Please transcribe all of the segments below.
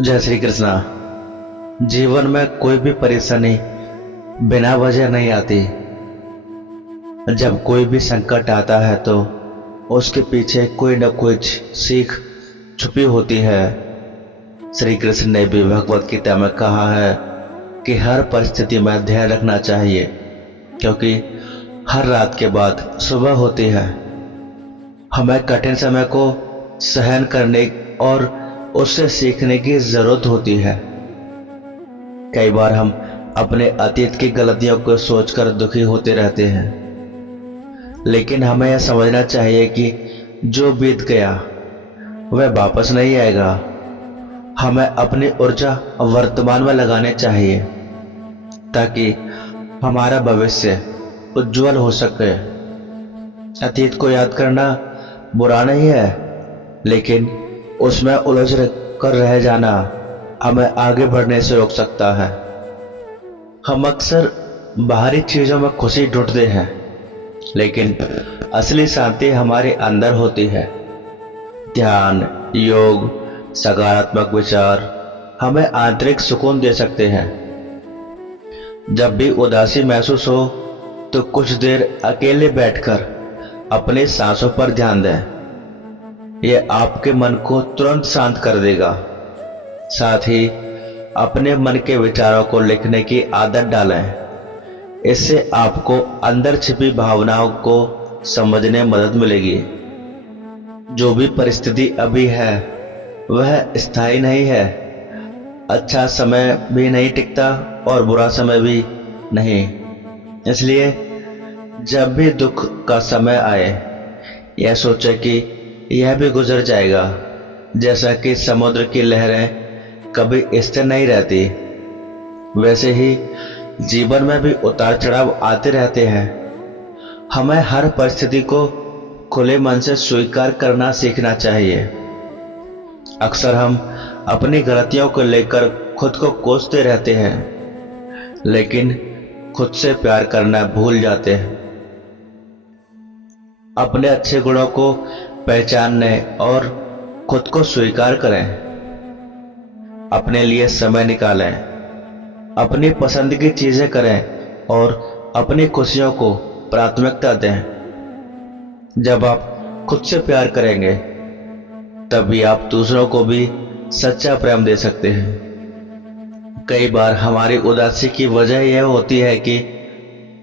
जय श्री कृष्णा। जीवन में कोई भी परेशानी बिना वजह नहीं आती। जब कोई भी संकट आता है तो उसके पीछे कोई न कुछ सीख छुपी होती है। श्री कृष्ण ने भी भगवत गीता में कहा है कि हर परिस्थिति में ध्यान रखना चाहिए, क्योंकि हर रात के बाद सुबह होती है। हमें कठिन समय को सहन करने और उससे सीखने की जरूरत होती है। कई बार हम अपने अतीत की गलतियों को सोचकर दुखी होते रहते हैं, लेकिन हमें यह समझना चाहिए कि जो बीत गया वह वापस नहीं आएगा। हमें अपनी ऊर्जा वर्तमान में लगाने चाहिए ताकि हमारा भविष्य उज्जवल हो सके। अतीत को याद करना बुरा नहीं है, लेकिन उसमें उलझ कर रह जाना हमें आगे बढ़ने से रोक सकता है। हम अक्सर बाहरी चीजों में खुशी ढूंढते हैं, लेकिन असली शांति हमारे अंदर होती है। ध्यान, योग, सकारात्मक विचार हमें आंतरिक सुकून दे सकते हैं। जब भी उदासी महसूस हो तो कुछ देर अकेले बैठकर अपनी सांसों पर ध्यान दें। यह आपके मन को तुरंत शांत कर देगा। साथ ही अपने मन के विचारों को लिखने की आदत डालें। इससे आपको अंदर छिपी भावनाओं को समझने में मदद मिलेगी। जो भी परिस्थिति अभी है वह स्थायी नहीं है। अच्छा समय भी नहीं टिकता और बुरा समय भी नहीं। इसलिए जब भी दुख का समय आए, यह सोचे कि यह भी गुजर जाएगा। जैसा कि समुद्र की लहरें कभी स्थिर नहीं रहती, वैसे ही जीवन में भी उतार चढ़ाव आते रहते हैं। हमें हर परिस्थिति को खुले मन से स्वीकार करना सीखना चाहिए। अक्सर हम अपनी गलतियों को लेकर खुद को कोसते रहते हैं, लेकिन खुद से प्यार करना भूल जाते हैं। अपने अच्छे गुणों को पहचानने और खुद को स्वीकार करें। अपने लिए समय निकालें, अपनी पसंद की चीजें करें और अपनी खुशियों को प्राथमिकता दें। जब आप खुद से प्यार करेंगे, तभी आप दूसरों को भी सच्चा प्रेम दे सकते हैं। कई बार हमारी उदासी की वजह यह होती है कि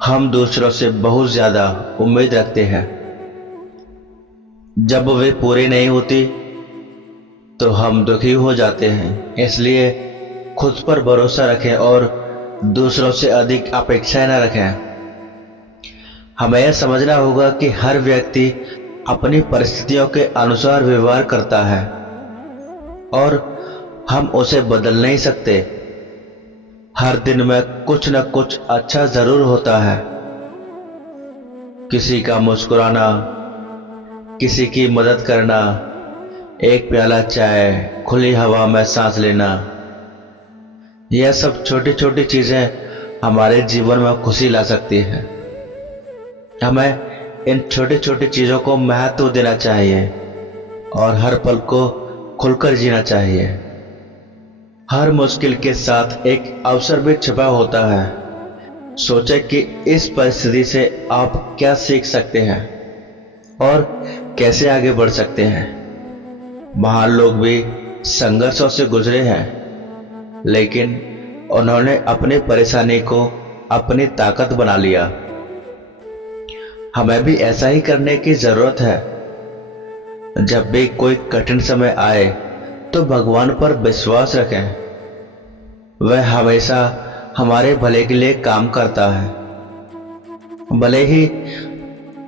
हम दूसरों से बहुत ज्यादा उम्मीद रखते हैं। जब वे पूरी नहीं होती तो हम दुखी हो जाते हैं। इसलिए खुद पर भरोसा रखें और दूसरों से अधिक अपेक्षाएं न रखें। हमें यह समझना होगा कि हर व्यक्ति अपनी परिस्थितियों के अनुसार व्यवहार करता है और हम उसे बदल नहीं सकते। हर दिन में कुछ न कुछ अच्छा जरूर होता है। किसी का मुस्कुराना, किसी की मदद करना, एक प्याला चाय, खुली हवा में सांस लेना, यह सब छोटी छोटी चीजें हमारे जीवन में खुशी ला सकती हैं। हमें इन छोटी छोटी चीजों को महत्व देना चाहिए और हर पल को खुलकर जीना चाहिए। हर मुश्किल के साथ एक अवसर भी छिपा होता है। सोचें कि इस परिस्थिति से आप क्या सीख सकते हैं और कैसे आगे बढ़ सकते हैं। महान लोग भी संघर्षों से गुजरे हैं, लेकिन उन्होंने अपनी परेशानी को अपनी ताकत बना लिया। हमें भी ऐसा ही करने की जरूरत है। जब भी कोई कठिन समय आए तो भगवान पर विश्वास रखें। वह हमेशा हमारे भले के लिए काम करता है। भले ही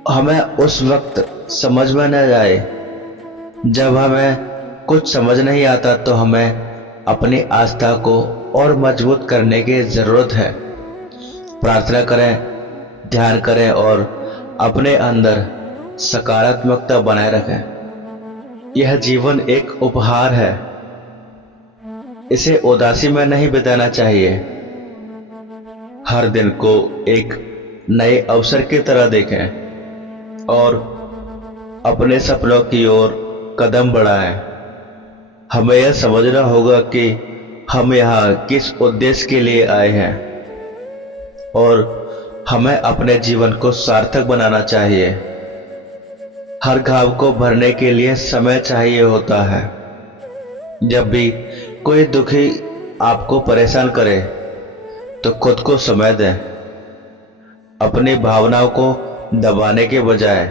हमें उस वक्त समझ में न जाए। जब हमें कुछ समझ नहीं आता तो हमें अपनी आस्था को और मजबूत करने की जरूरत है। प्रार्थना करें, ध्यान करें और अपने अंदर सकारात्मकता बनाए रखें। यह जीवन एक उपहार है। इसे उदासी में नहीं बिताना चाहिए। हर दिन को एक नए अवसर की तरह देखें और अपने सपनों की ओर कदम बढ़ाएं। हमें यह समझना होगा कि हम यहाँ किस उद्देश्य के लिए आए हैं और हमें अपने जीवन को सार्थक बनाना चाहिए। हर घाव को भरने के लिए समय चाहिए होता है। जब भी कोई दुखी आपको परेशान करे तो खुद को समय दें। अपनी भावनाओं को दबाने के बजाय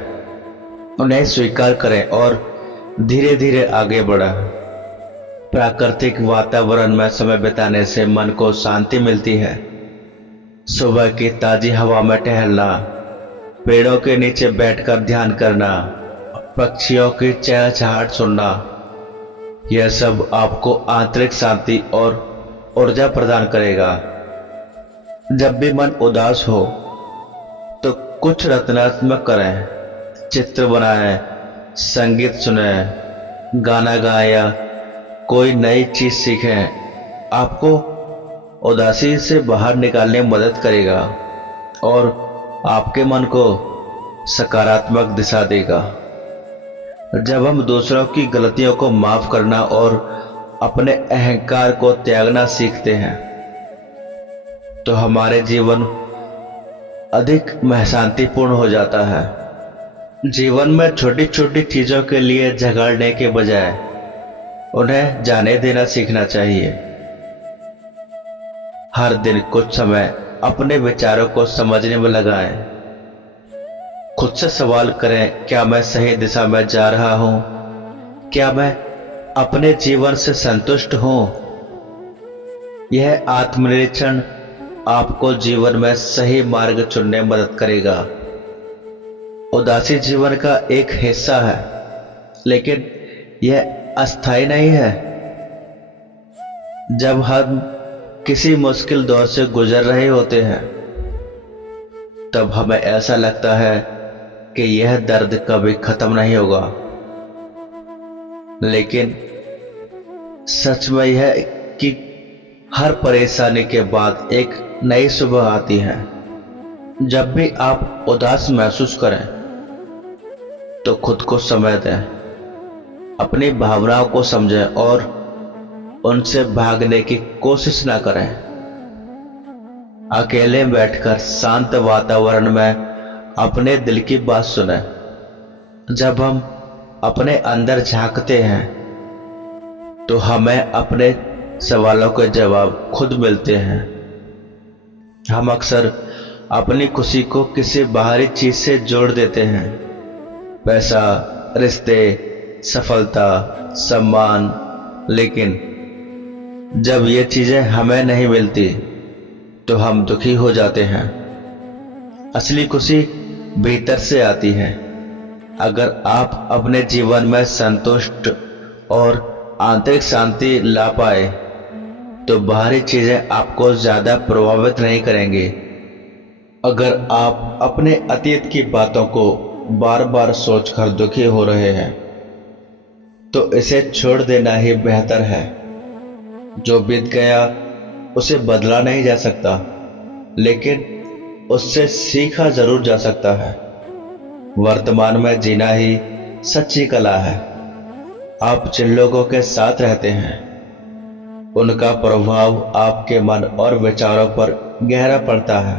उन्हें स्वीकार करें और धीरे धीरे आगे बढ़ें। प्राकृतिक वातावरण में समय बिताने से मन को शांति मिलती है। सुबह की ताजी हवा में टहलना, पेड़ों के नीचे बैठकर ध्यान करना, पक्षियों की चहचहाट सुनना, यह सब आपको आंतरिक शांति और ऊर्जा प्रदान करेगा। जब भी मन उदास हो तो कुछ रचनात्मक करें, चित्र बनाएं, संगीत सुनें, गाना गाएं या कोई नई चीज सीखें। आपको उदासी से बाहर निकालने में मदद करेगा और आपके मन को सकारात्मक दिशा देगा। जब हम दूसरों की गलतियों को माफ करना और अपने अहंकार को त्यागना सीखते हैं तो हमारे जीवन अधिक शांतिपूर्ण हो जाता है। जीवन में छोटी छोटी चीजों के लिए झगड़ने के बजाय उन्हें जाने देना सीखना चाहिए। हर दिन कुछ समय अपने विचारों को समझने में लगाएं। खुद से सवाल करें, क्या मैं सही दिशा में जा रहा हूं? क्या मैं अपने जीवन से संतुष्ट हूं? यह आत्मनिरीक्षण आपको जीवन में सही मार्ग चुनने में मदद करेगा। उदासी जीवन का एक हिस्सा है, लेकिन यह अस्थायी नहीं है। जब हम किसी मुश्किल दौर से गुजर रहे होते हैं तब हमें ऐसा लगता है कि यह दर्द कभी खत्म नहीं होगा, लेकिन सच में यह है कि हर परेशानी के बाद एक नई सुबह आती है। जब भी आप उदास महसूस करें तो खुद को समय दें, अपनी भावनाओं को समझें और उनसे भागने की कोशिश ना करें। अकेले बैठकर शांत वातावरण में अपने दिल की बात सुनें। जब हम अपने अंदर झांकते हैं तो हमें अपने सवालों के जवाब खुद मिलते हैं। हम अक्सर अपनी खुशी को किसी बाहरी चीज से जोड़ देते हैं, पैसा, रिश्ते, सफलता, सम्मान, लेकिन जब ये चीजें हमें नहीं मिलती तो हम दुखी हो जाते हैं। असली खुशी भीतर से आती है। अगर आप अपने जीवन में संतुष्ट और आंतरिक शांति ला पाए तो बाहरी चीजें आपको ज्यादा प्रभावित नहीं करेंगी। अगर आप अपने अतीत की बातों को बार बार सोचकर दुखी हो रहे हैं तो इसे छोड़ देना ही बेहतर है। जो बीत गया उसे बदला नहीं जा सकता, लेकिन उससे सीखा जरूर जा सकता है। वर्तमान में जीना ही सच्ची कला है। आप जिन लोगों के साथ रहते हैं उनका प्रभाव आपके मन और विचारों पर गहरा पड़ता है।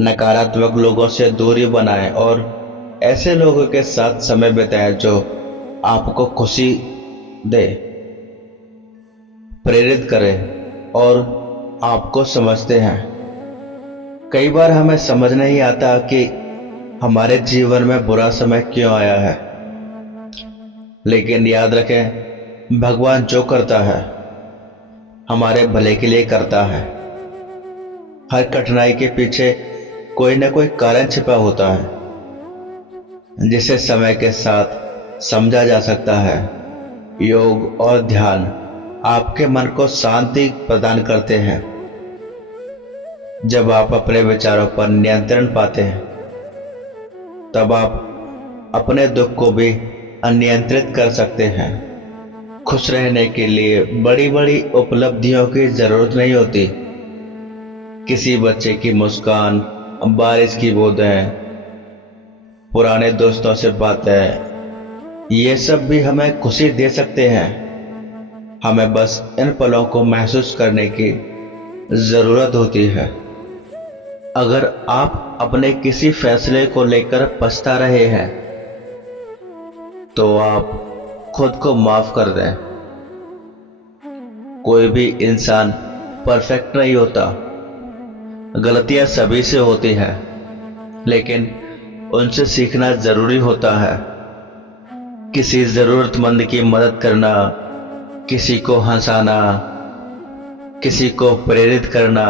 नकारात्मक लोगों से दूरी बनाएं और ऐसे लोगों के साथ समय बिताएं जो आपको खुशी दे, प्रेरित करें और आपको समझते हैं। कई बार हमें समझ नहीं आता कि हमारे जीवन में बुरा समय क्यों आया है, लेकिन याद रखें, भगवान जो करता है हमारे भले के लिए करता है। हर कठिनाई के पीछे कोई न कोई कारण छिपा होता है जिसे समय के साथ समझा जा सकता है। योग और ध्यान आपके मन को शांति प्रदान करते हैं। जब आप अपने विचारों पर नियंत्रण पाते हैं तब आप अपने दुख को भी अनियंत्रित कर सकते हैं। खुश रहने के लिए बड़ी बड़ी उपलब्धियों की जरूरत नहीं होती। किसी बच्चे की मुस्कान, बारिश की बूंदें, पुराने दोस्तों से बातें ये सब भी हमें खुशी दे सकते हैं। हमें बस इन पलों को महसूस करने की जरूरत होती है। अगर आप अपने किसी फैसले को लेकर पछता रहे हैं तो आप खुद को माफ कर दें। कोई भी इंसान परफेक्ट नहीं होता। गलतियां सभी से होती हैं, लेकिन उनसे सीखना जरूरी होता है। किसी जरूरतमंद की मदद करना, किसी को हंसाना, किसी को प्रेरित करना,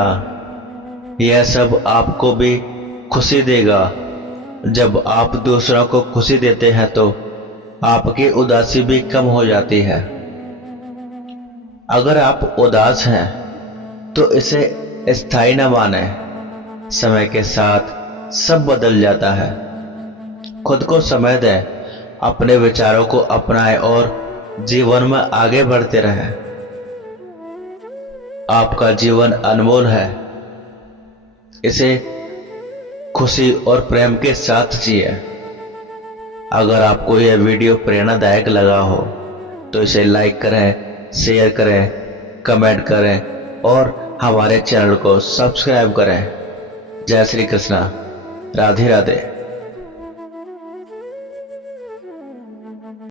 यह सब आपको भी खुशी देगा। जब आप दूसरों को खुशी देते हैं तो आपकी उदासी भी कम हो जाती है। अगर आप उदास हैं तो इसे स्थायी न माने। समय के साथ सब बदल जाता है। खुद को समय दें, अपने विचारों को अपनाएं और जीवन में आगे बढ़ते रहें। आपका जीवन अनमोल है, इसे खुशी और प्रेम के साथ जिए। अगर आपको यह वीडियो प्रेरणादायक लगा हो तो इसे लाइक करें, शेयर करें, कमेंट करें और हमारे चैनल को सब्सक्राइब करें। जय श्री कृष्णा, राधे राधे।